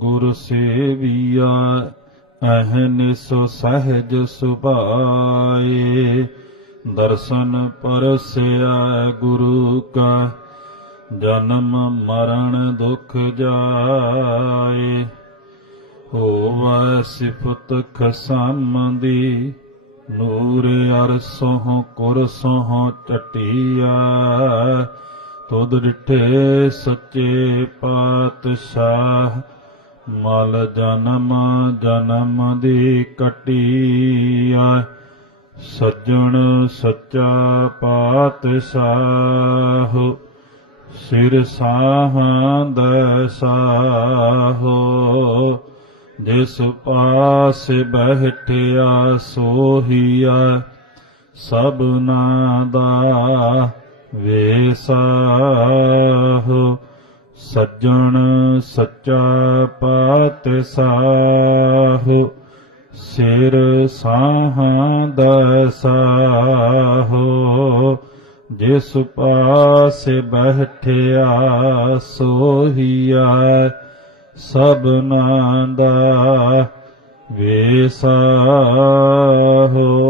ਗੁਰ ਸੇਵੀਆ ਅਹਨਿਸ ਸਹਿਜ ਸੁਭਾਏ। ਦਰਸ਼ਨ ਪਰਸਿਆ ਗੁਰੂ ਕਾ, ਜਨਮ ਮਰਨ ਦੁਖ ਜਾਏ। ਹੋਵੈ ਸਿਫਤ ਖਸਮ ਦੀ ਨੂਰ ਅਰਸੋਂ ਕੁਰਸੋਂ ਟਟਿਆ ਤੁਧ ਡਿਠੇ ਸੱਚੇ ਪਾਤਸ਼ਾਹ, ਮਲ ਜਨਮ ਜਨਮ ਦੀ ਕਟਿਆ। ਸੱਜਣ ਸੱਚਾ ਪਾਤਸ਼ਾਹ, ਸਿਰ ਸਾਹਾਂ ਦਸਾਹੋ ਜਿਸ ਪਾਸ ਬਹਿਠਿਆ ਸੋਹੀਆ, ਸਭਨਾ ਦਾ ਵੇਸਾਹੋ ਸੱਜਣ ਸੱਚਾ ਪਾਤਸ਼ਾਹ ਸਿਰ ਸਾਹਾਂ ਦਸਾਹੋ ਜਿਸ ਪਾਸੇ ਬਹਿਠਿਆ ਸੋਹੀਆ ਸਭਨਾ ਦਾ ਵੇਸਾਹੋ।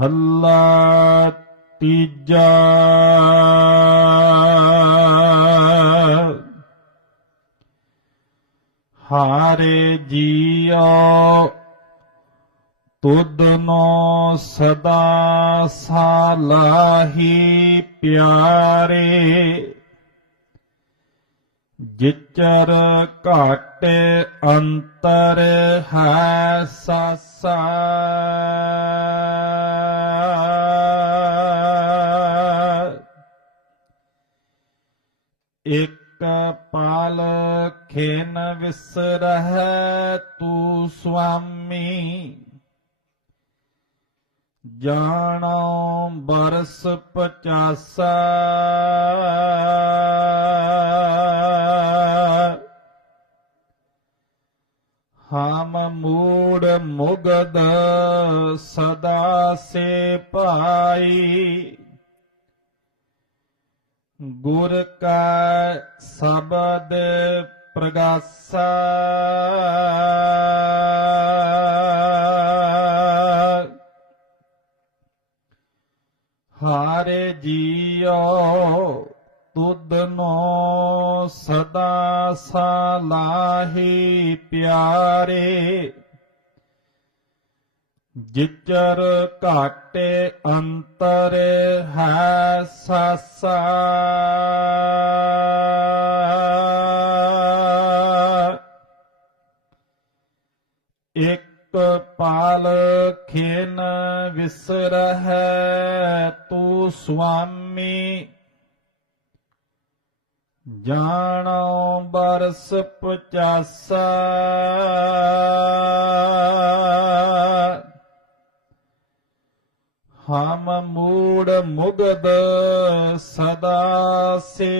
ਮਹੱਲਾ ਤੀਜਾ। ਹਾਰੇ ਜੀਓ ਤੁਧ ਨੋ ਸਦਾ ਸਾਲਾਹੀ ਪਿਆਰੇ। ਜਿਚਰ ਘਟ ਅੰਤਰ ਹੈ ਸਾਸਾ। ਇਕ ਪਾਲ ਖੇਨ ਵਿਸਰਹਿ ਤੂ ਸੁਆਮੀ। ਜਾਣੋ ਬਰਸ ਪਚਾਸਾ। ਹਮ ਮੂੜ ਮੁਗਦ ਸਦਾ ਸੇ ਭਾਈ। ਗੁਰ ਕਾ ਸ਼ਬਦ ਪ੍ਰਗਾਸਾ। ਹਾਰੇ ਜੀਓ ਤੁਧ ਨੋ ਸਦਾ ਸਾਲਾਹੀ ਪਿਆਰੇ। ਜਿਚਰ ਘਾਟੇ ਅੰਤਰ ਹੈ ਸਾਸਾ। ਇਕ ਪਾਲ ਖੇਨ ਵਿਸਰਹਿ ਤੂ ਸੁਆਮੀ। ਜਾਣੋ ਬਰਸ ਪਚਾਸਾ। ਹਮ ਮੂੜ ਮੁਗਦ ਸਦਾ ਸੇ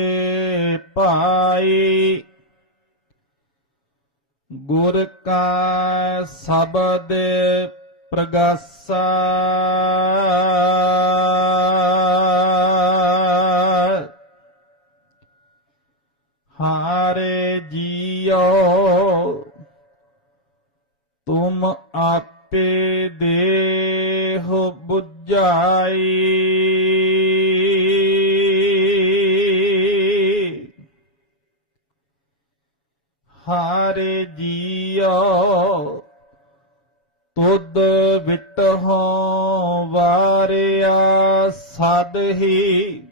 ਭਾਈ। ਗੁਰ ਕਾ ਸ਼ਬਦ ਪ੍ਰਗਾਸਾ। ਹਾਰੇ ਜੀਓ। ਤੁਮ ਆਪੇ ਦੇਹ ਬੁਝਾਈ। ਹਾਰੇ ਜੀਓ ਤੁਧ ਵਿਟਹੁ ਵਾਰਿਆ ਸਦ ਹੀ।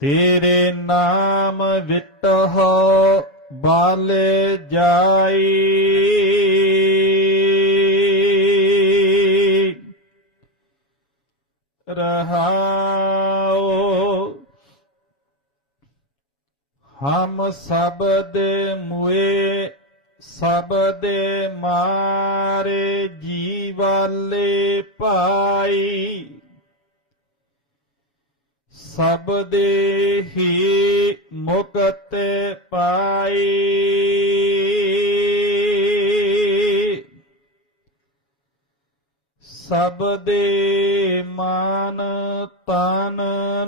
ਤੇਰੇ ਨਾਮ ਵਿਟਹੁ ਬਾਲੇ ਜਾਈ। ਰਹਾਓ। ਹਮ ਸਭ ਦੇ ਮੁਏ ਸਭ ਦੇ ਮਾਰੇ ਜੀਵਾਲੇ ਪਾਈ। ਸਭ ਦੇ ਹੀ ਮੁਕਤ ਪਾਈ। ਸਭ ਦੇ ਮਨ ਤਨ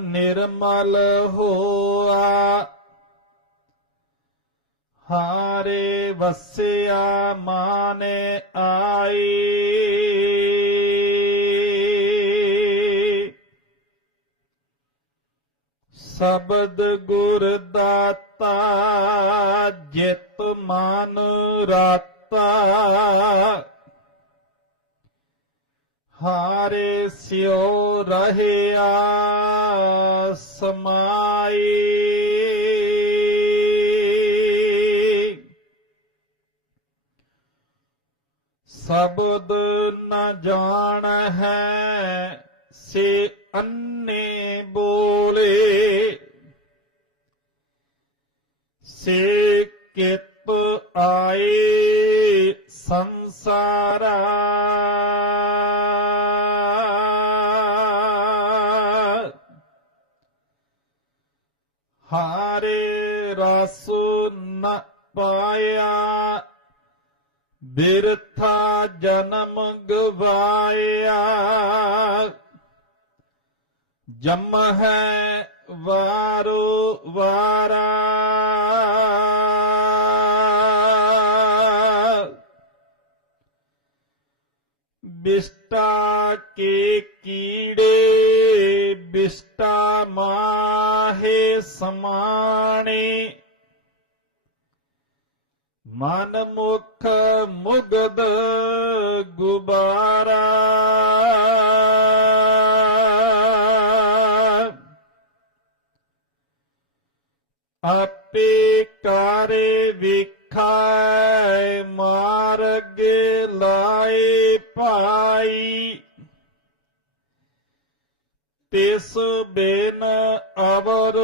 ਨਿਰਮਲ ਹੋਆ। ਹਾਰੇ ਵਸਿਆ ਮਾਨੇ ਆਈ। ਸ਼ਬਦ ਗੁਰ ਦਾਤਾ ਜਿਤ ਮਨ ਰਾਤਾ। ਹਾਰੇ ਸਿਓ ਰਹਿਆ ਸਮਾਈ। ਸ਼ਬਦ ਨ ਜਾਣ ਹੈ ਸੇ ਅੰਨੇ ਸੇ ਕਿਤ ਆਏ ਸੰਸਾਰਾ ਹਾਰੇ ਰਸ ਨ ਪਾਇਆ ਬਿਰਥਾ ਜਨਮ ਗਵਾਇਆ ਜਮ ਹੈ ਵਾਰੋ ਵਾਰਾ ਬਿਸਟਾ ਕੇ ਕੀੜੇ, ਬਿਸਟਾ ਮਾਹੇ ਸਮਾਣੇ। ਮਨ ਮੁਖ ਮੁਗਦ ਗੁਬਾਰਾ। ਆਪੇ ਕਾਰੇ ਵਿਖਾਇ, ਮਾਰਗ ਲਾਏ। ਭਾਈ ਤਿਸ ਬੇਨ ਅਵਰ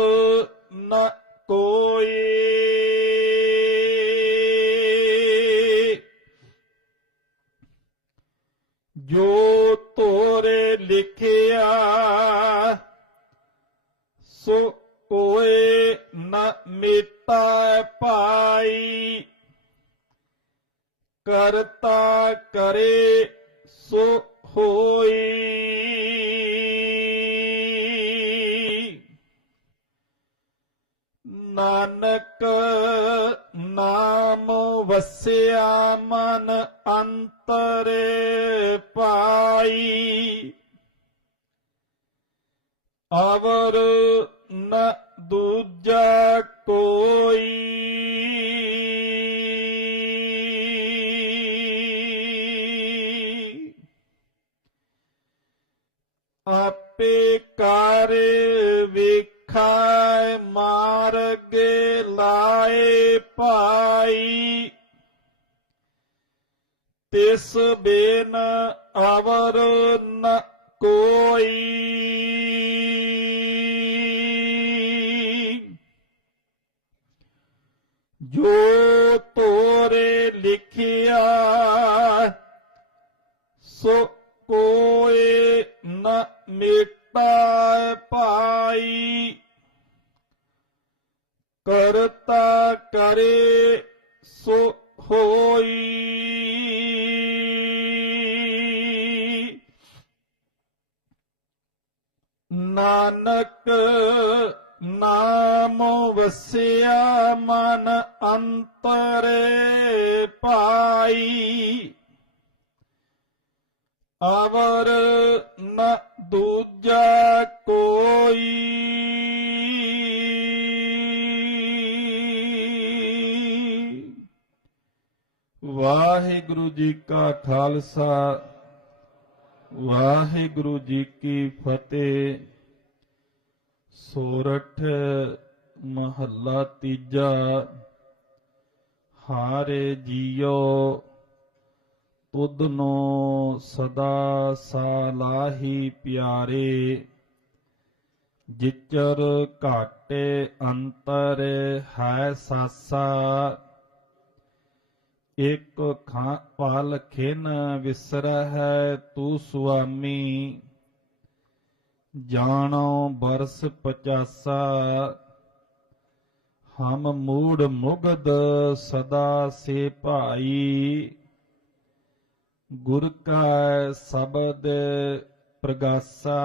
ਨ ਕੋਈ। ਜੋ ਤੋਰੇ ਲਿਖਿਆ, ਸੋ ਕੋਏ ਨ ਮਿਟਾ ਪਾਈ ਕਰਤਾ ਕਰੇ ਸੋ ਹੋਈ। ਨਾਨਕ ਨਾਮ ਵਸਿਆ ਮਨ ਅੰਤਰੇ ਪਾਈ। ਅਵਰ ਨ ਦੂਜਾ ਕੋਈ। ਲਾਏ ਭਾਈ। ਤਿਸ ਬੇਨ ਅਵਰ ਨ ਕੋਈ। ਜੋ ਤੋਰੇ ਲਿਖਿਆ, ਸੋ ਕੋਏ ਨ ਮਿਟਾ ਪਾਈ। ਕਰਤਾ ਕਰੇ ਸੋ ਹੋਈ। ਨਾਨਕ ਨਾਮ ਵਸਿਆ ਮਨ ਅੰਤਰੇ ਪਾਈ। ਅਵਰ ਨ ਦੂਜਾ ਕੋਈ। ਵਾਹਿਗੁਰੂ ਜੀ ਕਾ ਖਾਲਸਾ, ਵਾਹਿਗੁਰੂ ਜੀ ਕੀ ਫਤਿਹ। ਸੋਰਠ ਮਹੱਲਾ ਤੀਜਾ, ਹਾਰੇ ਜੀਓ, ਤੁਧਨੋ ਸਦਾ ਸਾਲਾਹੀ ਪਿਆਰੇ। ਜਿਚਰ ਘਾਟੇ ਅੰਤਰ ਹੈ ਸਾਸਾ ਇਕ ਖਾਂ ਪਲ ਖਿਨ ਵਿਸਰਹਿ ਤੂ ਸੁਆਮੀ, ਜਾਣੋ ਬਰਸ ਪਚਾਸਾ, ਹਮ ਮੂੜ ਮੁਗਦ ਸਦਾ ਸੇ ਭਾਈ, ਗੁਰ ਕਾ ਸ਼ਬਦ ਪ੍ਰਗਾਸਾ।